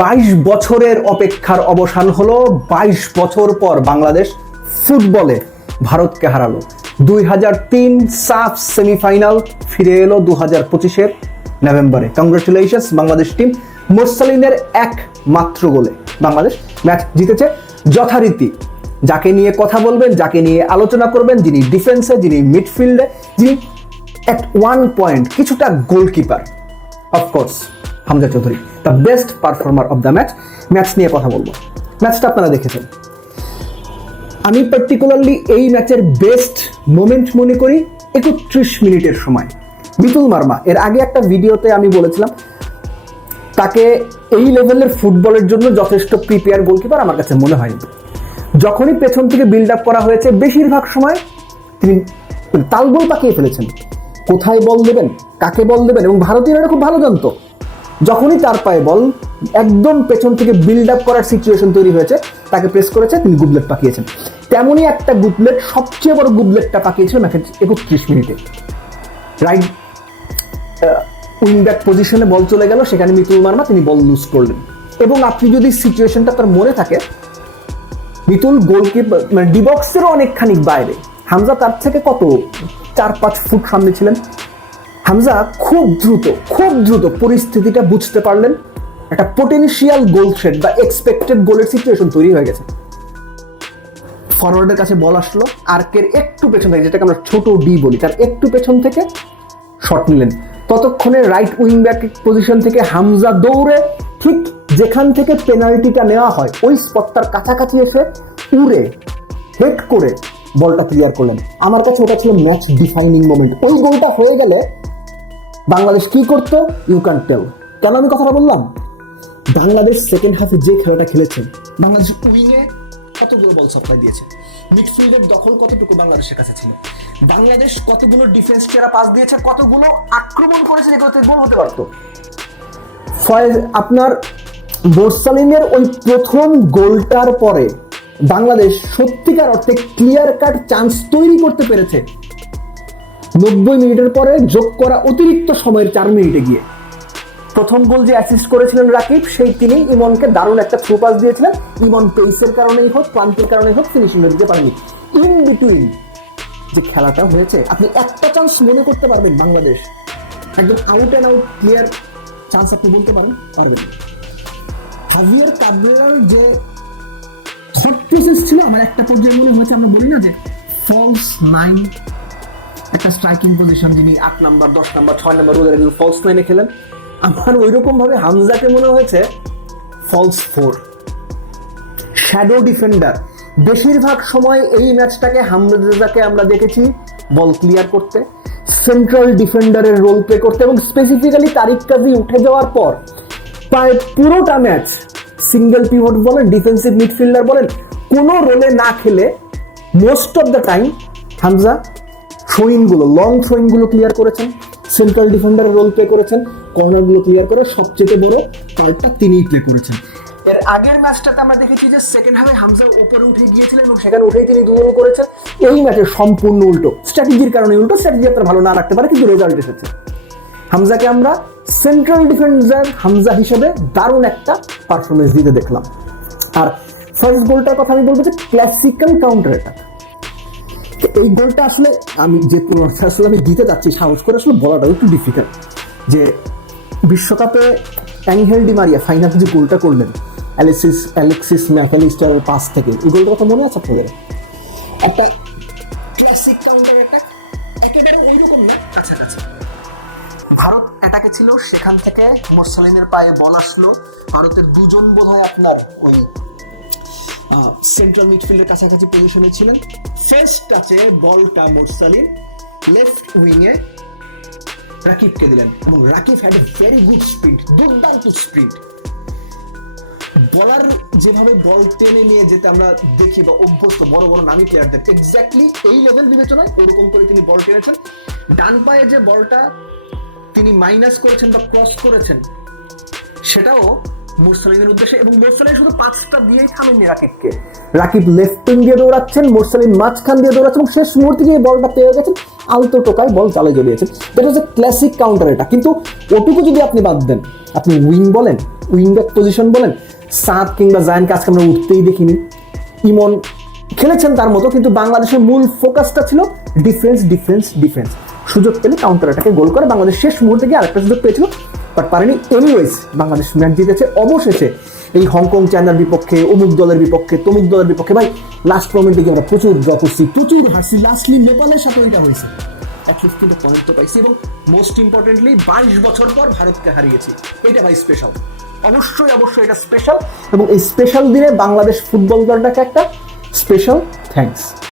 22 বছরের অপেক্ষার অবসান হলো। 22 বছর পর বাংলাদেশ ফুটবলে ভারতকে হারালো। 2003 সাফ সেমিফাইনাল ফিরে এলো 2025-এর নভেম্বরে। Congratulations Bangladesh team. মোরসালিনের একমাত্র গোলে বাংলাদেশ ম্যাচ জিতেছে। যথারীতি যাকে নিয়ে কথা বলবেন, যাকে নিয়ে আলোচনা করবেন, যিনি ডিফেন্সে, যিনি মিডফিল্ডে, যিনি এট ওয়ান পয়েন্ট কিছুটা goalkeeper, of course Hamza Chowdhury, the best performer of the match নিয়ে কথা বলবো। ম্যাচটা আপনারা দেখেছেন। আমি পার্টিকুলারলি এই ম্যাচের বেস্ট মোমেন্ট মনে করি 31 মিনিটের সময় মিতুল মার্মা। এর আগে একটা ভিডিওতে আমি বলেছিলাম তাকে এই লেভেলের ফুটবলের জন্য যথেষ্ট প্রিপেয়ার গোলকিপার আমার কাছে মনে হয়নি। যখনই পেছন থেকে বিল্ড আপ করা হয়েছে বেশিরভাগ সময় তিনি তালগোল পাকিয়ে ফেলেছেন। কোথায় বল দেবেন, কাকে বল দেবেন, এবং ভারতীয়রা খুব ভালো জানতো যখনই তার পায়ে বল একদম পেছন থেকে বিল্ড আপ করার সিচুয়েশন তৈরি হয়েছে তাকে প্রেস করেছে, তিনি গুবলেট পাকিয়েছেন। তেমনই একটা গুবলেট, সবচেয়ে বড় গুবলেটটা পাকিয়েছিল ম্যাচের 31 মিনিটে। রাইট উইংব্যাক পজিশনে বল চলে গেল, সেখানে মিতুল মার্মা তিনি বল লুজ করলেন। এবং আপনি যদি সিচুয়েশনটা তার মনে থাকে, মিতুল গোলকিপার মানে ডিবক্সেরও অনেকখানি বাইরে, হামজা তার থেকে কত 4-5 ফুট সামনে ছিলেন। হামজা খুব দ্রুত পরিস্থিতিটা বুঝতে পারলেন। একটা পোটেনশিয়াল গোল থ্রেট বা এক্সপেক্টেড গোলের সিচুয়েশন তৈরি হয়ে গেছে। ফরওয়ার্ডের কাছে বল আসলো, আর্কের একটু পেছন থেকে, যেটাকে আমরা ছোট ডি বলি, তার একটু পেছন থেকে শট নিলেন। ততক্ষণে রাইট উইং ব্যাক পজিশন থেকে হামজা দৌড়ে ঠিক যেখান থেকে পেনাল্টিটা নেওয়া হয় ওই স্পটটার কাছাকাছি এসে উড়ে হেড করে বলটা ক্লিয়ার করলেন। আমার কাছে ওটা ছিল ম্যাচ ডিফাইনিং মোমেন্ট। ওই গোলটা হয়ে গেলে বাংলাদেশ কি করতো ইউ ক্যান টেল। কেন আমি কথাটা বললাম? বাংলাদেশ সেকেন্ড হাফে যে খেলাটা খেলেছে, বাংলাদেশ উইংয়ে কতগুলো বল সাপ্লাই দিয়েছে, মিডফিল্ডের দখল কতটুকু বাংলাদেশের কাছে ছিল, বাংলাদেশ কতগুলো ডিফেন্স চেরা পাস দিয়েছে, কতগুলো আক্রমণ করেছে যেগুলোতে গোল হতে পারতো। আপনার মোরসালিনের ওই প্রথম গোলটার পরে বাংলাদেশ সত্যিকার অর্থে ক্লিয়ার কাট চান্স তৈরি করতে পেরেছে 90 মিনিটের পরে যোগ করা অতিরিক্ত সময়ের 4 মিনিটে গিয়ে। প্রথম গোল যে অ্যাসিস্ট করেছিলেন রাকিব, সেই তিনি ইমনকে দারুণ একটা থ্রু পাস দিয়েছিলেন। ইমন পেসের কারণেই হোক, ক্লান্তির কারণেই হোক, ফিনিশিং দিতে পারেনি। ইন বিটুইন যে খেলাটা হয়েছে, আপনি একটা চান্স মনে করতে পারবেন বাংলাদেশ একদম out and out clear chance আপনি বলতে পারবেন? হাভিয়ার কাবরেরার যে থট প্রসেস ছিল, আমার একটা পর্যায়ে মনে হয়েছে, আমরা বলি না যে ফলস 9, একটা স্ট্রাইকিং পজিশন, যিনি 8 নাম্বার, 10 নাম্বার, 6 নাম্বার ওদের ফলস 9-এ খেলেন। আমার ওইরকম ভাবে হামজাকে মনে হয়েছে ফলস 4, শ্যাডো ডিফেন্ডার। বেশিরভাগ সময় এই ম্যাচটাকে হামজাকে আমরা দেখেছি বল ক্লিয়ার করতে, সেন্ট্রাল ডিফেন্ডারের রোল প্লে করতে, এবং স্পেসিফিক্যালি তারিক কাজী উঠে যাওয়ার পর প্রায় পুরোটা ম্যাচ সিঙ্গেল পিভট বলেন, ডিফেন্সিভ মিডফিল্ডার বলেন, কোনো রোলে না খেলে most of the time Hamza থ্রোইনগুলো, লং থ্রোইনগুলো ক্লিয়ার করেছেন, সেন্ট্রাল ডিফেন্ডারের রোল প্লে করেছেন, কর্নারগুলো ক্লিয়ার করে সবচেয়ে বড় পার্টটা তিনিই প্লে করেছেন। এর আগের ম্যাচটাতে আমরা দেখেছি যে সেকেন্ড হাফে হামজা উপরে উঠে গিয়েছিলেন এবং সেখানে উঠেই তিনি 2 গোল করেছেন। এই ম্যাচে সম্পূর্ণ উল্টো, স্ট্র্যাটেজির কারণে উল্টো। স্ট্র্যাটেজি আপনার ভালো না রাখতে পারে, কিন্তু রেজাল্ট এসেছে। হামজাকে আমরা সেন্ট্রাল ডিফেন্ডার হামজা হিসেবে দারুণ একটা পারফরমেন্স দিতে দেখলাম। আর ফার্স্ট গোলটার কথা আমি বলবো যে ক্লাসিক্যাল কাউন্টার অ্যাটাক। এই গোলটা আসলে আমি যে আসলে আমি দিতে যাচ্ছি, সাহস করে আসলে বলাটা একটু ডিফিকাল্ট, যে বিশ্বকাপে অ্যাঙ্গেল ডি মারিয়া ফাইনালে যে গোলটা করলেন অ্যালেক্সিস ম্যাকঅ্যালিস্টারের পাস থেকে, এই গোলটার কথা মনে আছে আপনাদের? একটা ক্লাসিক কাউন্টার অ্যাটাক, একেবারে ওইরকম না, কাছাকাছি। ভারত অ্যাটাকে ছিল, সেখান থেকে মোরসালিনের পায়ে বল আসলো। ভারতের দুজন বোধহয় আপনার ওই সেন্ট্রাল মিডফিল্ডের কাছাকাছি পজিশনে ছিলেন। ফার্স্ট টাচে বলটা মোরসালিন লেফট উইংয়ে রাকিবকে দিলেন, এবং Rakib had a very good speed, দুর্দান্ত স্পিড। বলার যেভাবে বল টেনে নিয়ে যেতে আমরা দেখি বা অভ্যস্ত বড় বড় নামী প্লেয়ারদের, এক্স্যাক্টলি এই লেভেল বিবেচনায় ওরকম করে তিনি বল টেনেছেন। ডান পায়ে যে বলটা তিনি মাইনাস করেছেন বা ক্রস করেছেন, সেটাও মোরসালিনের উদ্দেশ্যে, এবং মোরসালিন শুধু পাঁচটা দিয়েই থামেননি রাকিবকে। রাকিব লেফট উইং দিয়ে দৌড়াচ্ছেন, মোরসালিন মাঝখান দিয়ে দৌড়াচ্ছেন, এবং শেষ মুহূর্তে গিয়ে বলটা পেয়ে গেছেন আলতো টোকায় বল জালে জড়িয়েছে। এটা হচ্ছে ক্লাসিক কাউন্টার এটা। কিন্তু ওটুকু যদি আপনি বাদ দেন, আপনি উইং বলেন, উইং ব্যাক পজিশন বলেন, সাত কিংবা জায়ানকে আজকে আমরা উঠতেই দেখিনি। ইমন খেলেছেন তার মতো, কিন্তু বাংলাদেশের মূল ফোকাসটা ছিল ডিফেন্স ডিফেন্স ডিফেন্স। সুযোগ পেলে কাউন্টার অ্যাটাকে গোল করে বাংলাদেশ শেষ মুহূর্তে গিয়ে আরেকটা সুযোগ পেয়েছিল, বাট পারেনি। এনিওয়েজ বাংলাদেশ ম্যাচ জিতেছে অবশেষে। এই হংকং চায়নার বিপক্ষে, অমুক দলের বিপক্ষে, তমুক দলের বিপক্ষে, ভাই লাস্ট মোমেন্টে গিয়ে আমরা প্রচুর ড্র করছি, প্রচুর হারছি। লাস্টলি নেপালের সাথে এটা হয়েছে, অ্যাটলিস্ট কিন্তু পয়েন্ট তো পাইছি, এবং মোস্ট ইম্পর্টেন্টলি 22 বছর পর ভারতকে হারিয়েছি। এটা ভাই স্পেশাল, অবশ্যই অবশ্যই এটা স্পেশাল। এবং এই স্পেশাল দিনে বাংলাদেশ ফুটবল দলটাকে একটা স্পেশাল থ্যাঙ্কস।